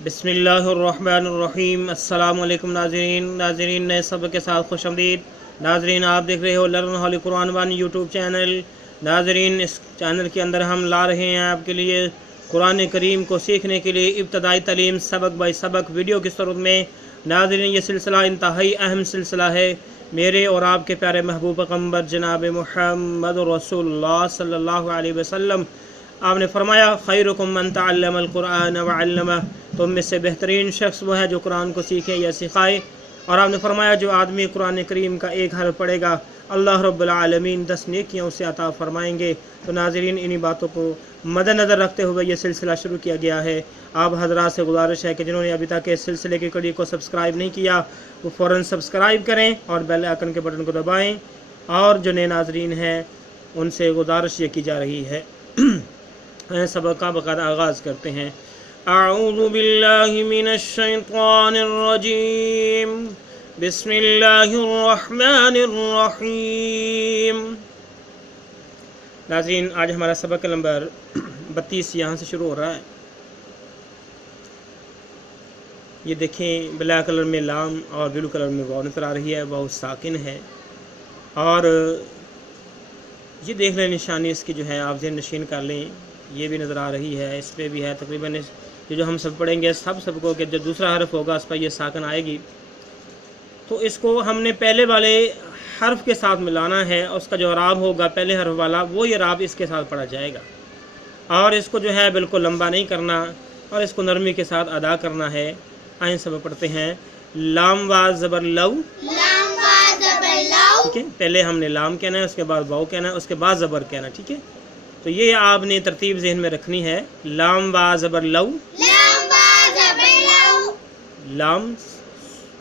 बिस्मिल्लाहिर्रहमानिर्रहीम। अस्सलामु अलैकुम नाज़रीन नए सबक के साथ खुश आमदीद। नाज़रीन, आप देख रहे हो learn Holi Quran one YouTube channel. नाज़रीन, इस चैनल के अंदर हम ला रहे हैं आपके लिए कुरान करीम को सीखने के लिए इब्तदाई तालीम सबक बाई सबक वीडियो की सूरत में। नाज़रीन, ये सिलसिला इंतहाई अहम सिलसिला है। मेरे और आपके प्यारे महबूब पैगम्बर जनाब मुहम्मद रसूलुल्लाह सल्लल्लाहु अलैहि वसल्लम, आपने फरमाया खैरुकुम मन तअल्लमल कुरान व अल्लमह, तुम में से बेहतरीन शख्स वो है जो कुरान को सीखे या सिखाए। और आपने फरमाया जो आदमी कुरान करीम का एक हर्फ पढ़ेगा अल्लाह रब्बुल आलमीन 10 नेकियां उसे अता फरमाएंगे। तो नाज़रीन, इन्हीं बातों को मद्देनज़र रखते हुए ये सिलसिला शुरू किया गया है। आप हजरात से गुजारिश है कि जिन्होंने अभी तक इस सिलसिले की कड़ी को सब्सक्राइब नहीं किया वो फ़ौरन सब्सक्राइब करें और बेल आइकन के बटन को दबाएँ। और जो नए नाज़रीन हैं उनसे गुजारिश ये की जा रही है सबक का बकायदा आगाज़ करते हैं। अऊज़ु बिल्लाहि मिनश शैतानिर रजीम, बिस्मिल्लाहिर रहमानिर रहीम। नाज़रीन, आज हमारा सबक नंबर 32 यहाँ से शुरू हो रहा है। ये देखें, ब्लैक कलर में लाम और ब्लू कलर में वाव नज़र आ रही है, वाव साकिन है। और ये देख लें निशानी इसकी जो है, आप ज़हन नशीन कर लें, ये भी नज़र आ रही है, इस पर भी है। तकरीबन ये जो हम सब पढ़ेंगे सबको कि जो दूसरा हर्फ होगा उस पर ये साकन आएगी। तो इसको हमने पहले वाले हर्फ के साथ मिलाना है। उसका जो राब होगा पहले हर्फ वाला, वो ये राब इसके साथ पढ़ा जाएगा। और इसको जो है बिल्कुल लंबा नहीं करना और इसको नरमी के साथ अदा करना है। आइए सब पढ़ते हैं। लाम वा ज़बर लव, ठीक है। पहले हमने लाम कहना है, उसके बाद वाव कहना है, उसके बाद ज़बर कहना, ठीक है। तो ये आपने तरतीब ज़हन में रखनी है। लाम वा ज़बर लव, लाम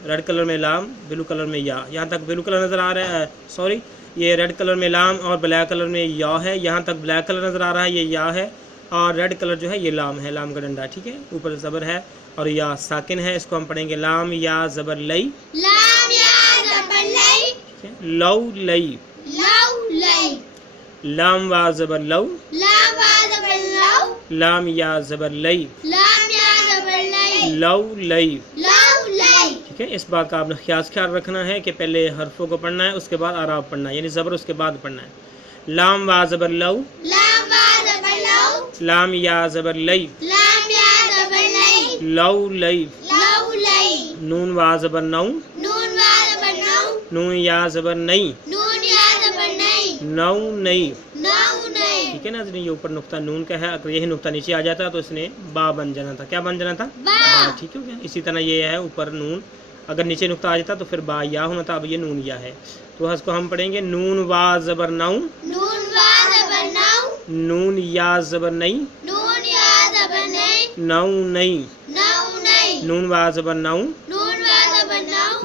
रेड कलर में लाम, ब्लू कलर में या। यहाँ तक ब्लू कलर नज़र आ रहा है, सॉरी, ये रेड कलर में लाम और ब्लैक कलर में या है। यहाँ तक ब्लैक कलर नज़र आ रहा है, ये या है। और रेड कलर जो है ये लाम है, लाम का डंडा, ठीक है। ऊपर ज़बर है और या साकिन है। इसको हम पढ़ेंगे लाम या ज़बर लई, लव लई, लाम वा ज़बर लव, लाम या ज़बर लई, लव लई, ठीक है। इस बात का आपने ख्याल रखना है कि पहले हरफों को पढ़ना है, उसके बाद आराब पढ़ना है, यानी ज़बर उसके बाद पढ़ना है। लाम वा ज़बर लव, लाम या ज़बर लई, लव लई, नून वा ज़बर नौ, नून या ज़बर नई, नौ नई, ठीक है ना। ये ऊपर नुक्ता नून का है, अगर यही नुक्ता नीचे आ जाता तो इसने बा बन जाना था। क्या बन जाना था? बा, ठीक है। इसी तरह ये है, ऊपर नून, अगर नीचे नुक्ता आ जाता तो फिर बा या होना था, अब ये नून या है। तो इसको हम पढ़ेंगे नून वा ज़बर नौ, नून या ज़बर नई, नौ नई, नून वा ज़बर नौ,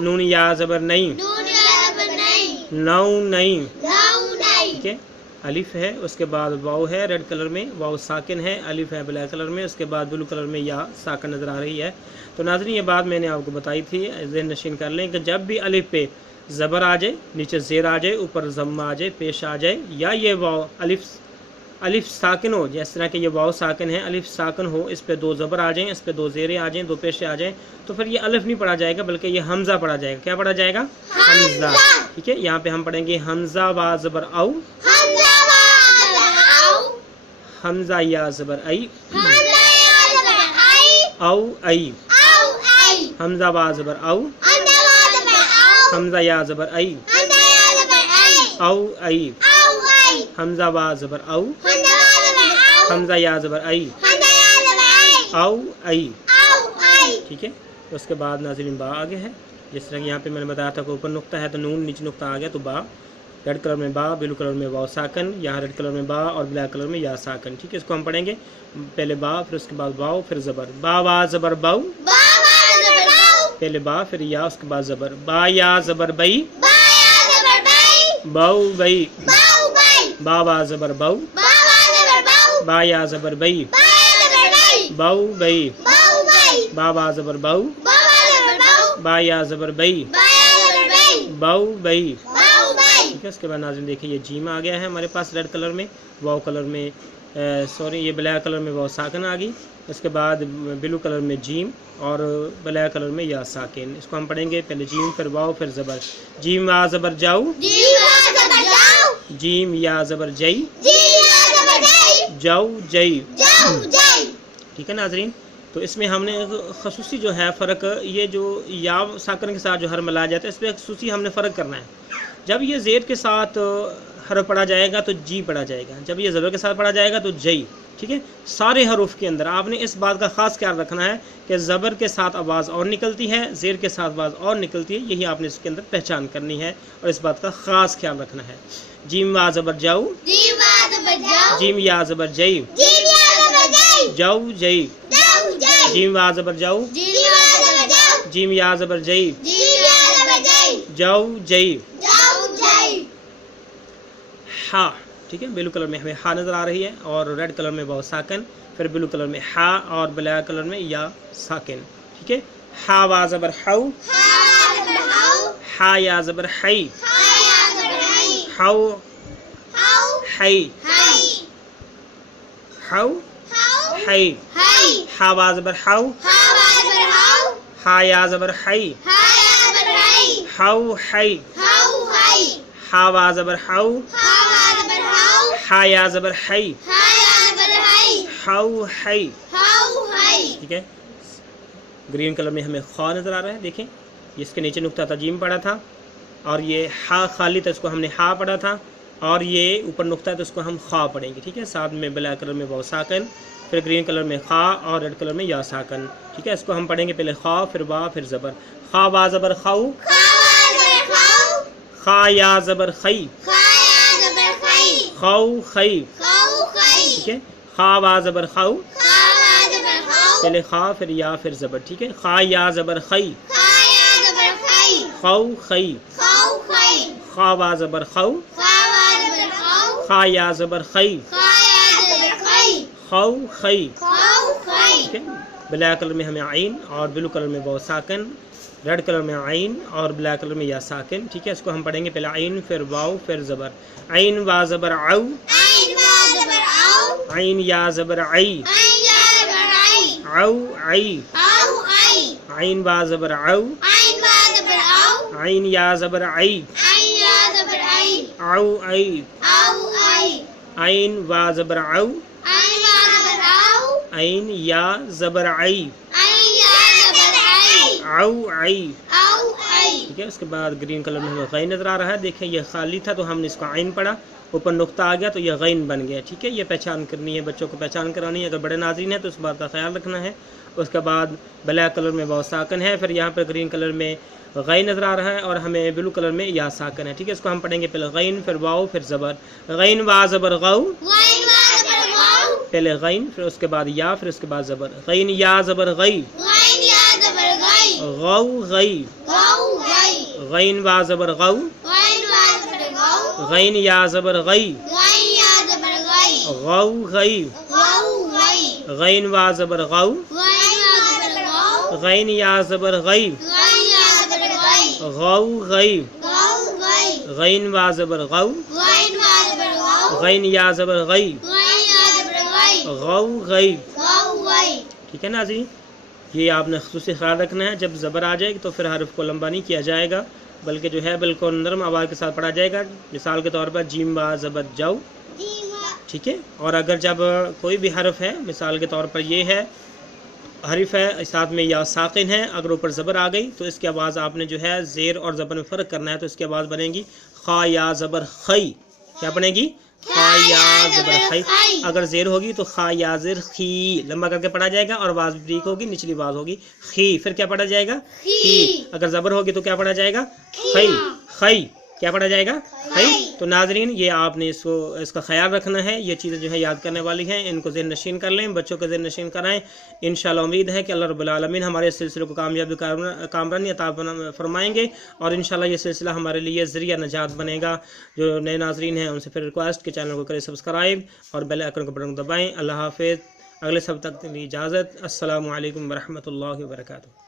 नून या ज़बर नई, नौ नई, ठीक है। अलिफ है, उसके बाद वाव है, रेड कलर में वाव साकिन है। अलिफ है ब्लैक कलर में, उसके बाद ब्लू कलर में या साकिन नज़र आ रही है। तो नाज़रीन, ये बात मैंने आपको बताई थी, ज़हन नशीन कर लें कि जब भी अलिफ पे ज़बर आ जाए, नीचे ज़ेर आ जाए, ऊपर ज़म्मा आ जाए, पेश आ जाए, या ये वाव अलिफ साकिन हो, जिस तरह के ये वाव साकिन है, अलिफ साकिन हो, इस पे 2 ज़बर आ जाएँ, इस पे 2 ज़ेरें आ जाएँ, 2 पेशे आ जाएँ, तो फिर ये अलिफ नहीं पढ़ा जाएगा बल्कि ये हमज़ा पढ़ा जाएगा। क्या पढ़ा जाएगा? हमज़ा, ठीक है। यहाँ पे हम पढ़ेंगे हमज़ा वा ज़बर औ, हमज़ा या ज़बर आई, औ आई, हमज़ा वा ज़बर औ, हमज़ा या ज़बर आई, औ आई, हमज़ा वा ज़बर औ, हमज़ा या ज़बर आई, औ आई, ठीक है। उसके बाद नाज़रीन बा आगे है। जिस तरह कि यहाँ पे मैंने बताया था कि ऊपर नुक्ता है तो नून, नीचे नुक्ता आ गया तो बा। रेड कलर में बा, ब्लू कलर में वाव साकन, यहाँ रेड कलर में बा और ब्लैक कलर में या साकन, ठीक है। इसको हम पढ़ेंगे पहले बा, फिर उसके बाद वाव, फिर ज़बर। बा वा ज़बर बाउ, पहले बा फिर या, उसके बाद ज़बर। बा या ज़बर बई, बाउ बई, बा वा ज़बर बाउ, बा या ज़बर बई, बाउ बई, बा वा ज़बर बाउ, बा या ज़बर बई, बाउ बई, ठीक है। उसके बाद नाज़रीन देखिए ये जीम आ गया है हमारे पास रेड कलर में, वाव कलर में, सॉरी ये ब्लैक कलर में वाव साकन आ गई, اس کے بعد بلو کلر میں جیم اور بلیک کلر میں یا ساکن. اس کو ہم پڑھیں گے پہلے جیم پھر واو پھر زبر. جیم وا زبر جاؤ, جیم یا زبر جئی, جاؤ جئی. ٹھیک ہے ناظرین, تو اس میں ہم نے خصوصی جو ہے فرق, یہ جو یا ساکن کے ساتھ جو حرف ملایا جاتا ہے اس پہ خصوصی ہم نے فرق کرنا ہے. جب یہ زیر کے ساتھ حرف پڑھا جائے گا تو جی پڑھا جائے گا, جب یہ زبر کے ساتھ پڑھا جائے گا تو جئی. ٹھیک ہے, سارے حروف کے اندر آپ نے اس بات کا خاص خیال رکھنا ہے کہ زبر کے ساتھ آواز اور نکلتی ہے, زیر کے ساتھ آواز اور نکلتی ہے, یہی آپ نے اس کے اندر پہچان کرنی ہے اور اس بات کا خاص خیال رکھنا ہے. جیم وا زبر جاؤ, جیم یا زبر جئی, جاؤ جئی. جیم وا زبر جاؤ, جیم یا زبر جئی, جاؤ جئی. ہا. ٹھیک ہے, بلو کلر میں ہمیں ہا نظر آ رہی ہے اور ریڈ کلر میں واو ساکن, پھر بلو کلر میں ہا اور بلیک کلر میں یا ساکن. ٹھیک ہے, ہا وا زبر ہو, ہا یا زبر ہئی, ہو ہئی, ہو ہئی. ہا وا زبر ہو, ہا یا زبر ہئی, ہو ہئی. ہا وا زبر ہو, ہا یا زبر ہئی, ہو ہئی. ٹھیک ہے, گرین کلر میں ہمیں خا نظر آ رہا ہے. دیکھیں اس کے نیچے نقطہ تھا جیم پڑا تھا, اور یہ ہا خالی تھا اس کو ہم نے ہا پڑھا تھا, اور یہ اوپر نقطہ ہے تو اس کو ہم خا پڑھیں گے. ٹھیک ہے, ساتھ میں بلیک کلر میں واو ساکن, پھر گرین کلر میں خا اور ریڈ کلر میں یا ساکن. ٹھیک ہے, اس کو ہم پڑھیں گے پہلے خا پھر وا پھر زبر. خا وا زبر خاؤ, خا یا زبر خی, خو خی. ٹھیک ہے, خا وا زبر خاؤ, پہلے خا پھر یا پھر زبر. ٹھیک ہے, خا یا زبر خی, خو خی. خا وا زبر خو, خا یا زبر خی, خو خی. ٹھیک ہے, بلیک کلر میں ہمیں عین اور بلو کلر میں واو ساکن, ریڈ کلر میں عین اور بلیک کلر میں یا ساکن. ٹھیک ہے, اس کو ہم پڑھیں گے پہلے عین پھر واو پھر زبر. عین وا زبر او, عین یا زبر عی, او عی. عین وا زبر او, عین یا زبر عی, او عی. عین وا زبر او, عین یا زبر عی, او عی. ٹھیک ہے, اس کے بعد گرین کلر میں ہمیں غین نظر آ رہا ہے. دیکھیں یہ خالی تھا تو ہم نے اس کو عین پڑھا, اوپر نقطہ آ گیا تو یہ غین بن گیا. ٹھیک ہے, یہ پہچان کرنی ہے, بچوں کو پہچان کرانی ہے. اگر بڑے ناظرین ہیں تو اس بات کا خیال رکھنا ہے. اس کے بعد بلیک کلر میں واو ساکن ہے, پھر یہاں پر گرین کلر میں غین نظر آ رہا ہے, اور ہمیں بلو کلر میں یا ساکن ہے. ٹھیک ہے, اس کو ہم پڑھیں گے پہلے غین پھر واو پھر زبر. غین وا زبر غو, پہلے غین پھر اس کے بعد یا پھر اس کے بعد زبر. غین یا زبر غی, غو غی. غین وا زبر غو, غین یا زبر غی, غو غی. غین وا زبر غو, غین یا زبر غی, غو غی. غین وا زبر غو, غین یا زبر غی, غو غی. ٹھیک ہے ناظرین, یہ آپ نے خصوصی خیال رکھنا ہے. جب زبر آ جائے گی تو پھر حرف کو لمبا نہیں کیا جائے گا, بلکہ جو ہے بالکل نرم آواز کے ساتھ پڑھا جائے گا. مثال کے طور پر جیم وا زبر جاؤ. ٹھیک ہے, اور اگر جب کوئی بھی حرف ہے, مثال کے طور پر یہ ہے حرف ہے ساتھ میں یا ساکن ہے, اگر اوپر زبر آ گئی تو اس کی آواز آپ نے جو ہے زیر اور زبر میں فرق کرنا ہے. تو اس کی آواز بنے گی خا یا زبر خی. کیا بنے گی؟ خا یا زبر خی. اگر زیر ہوگی تو خا یا زر خی, لمبا کر کے پڑھا جائے گا, اور آواز بریک ہوگی, نچلی آواز ہوگی خی. پھر کیا پڑھا جائے گا؟ خی. اگر زبر ہوگی تو کیا پڑھا جائے گا؟ خی. خی. کیا پڑھا جائے گا؟ خی. تو ناظرین یہ آپ نے اس کا خیال رکھنا ہے. یہ چیزیں جو ہے یاد کرنے والی ہیں, ان کو ذہن نشین کر لیں, بچوں کو ذہن نشین کرائیں. انشاءاللہ امید ہے کہ اللہ رب العالمین ہمارے اس سلسلے کو کامیابی کامرانی عطا فرمائیں گے, اور انشاءاللہ یہ سلسلہ ہمارے لیے ذریعہ نجات بنے گا. جو نئے ناظرین ہیں ان سے پھر ریکویسٹ کہ چینل کو کریں سبسکرائب اور بیل آئیکن کو بٹن دبائیں. اللہ حافظ. اگلے سب تک کے لیے اجازت. السلام علیکم ورحمۃ اللہ وبرکاتہ.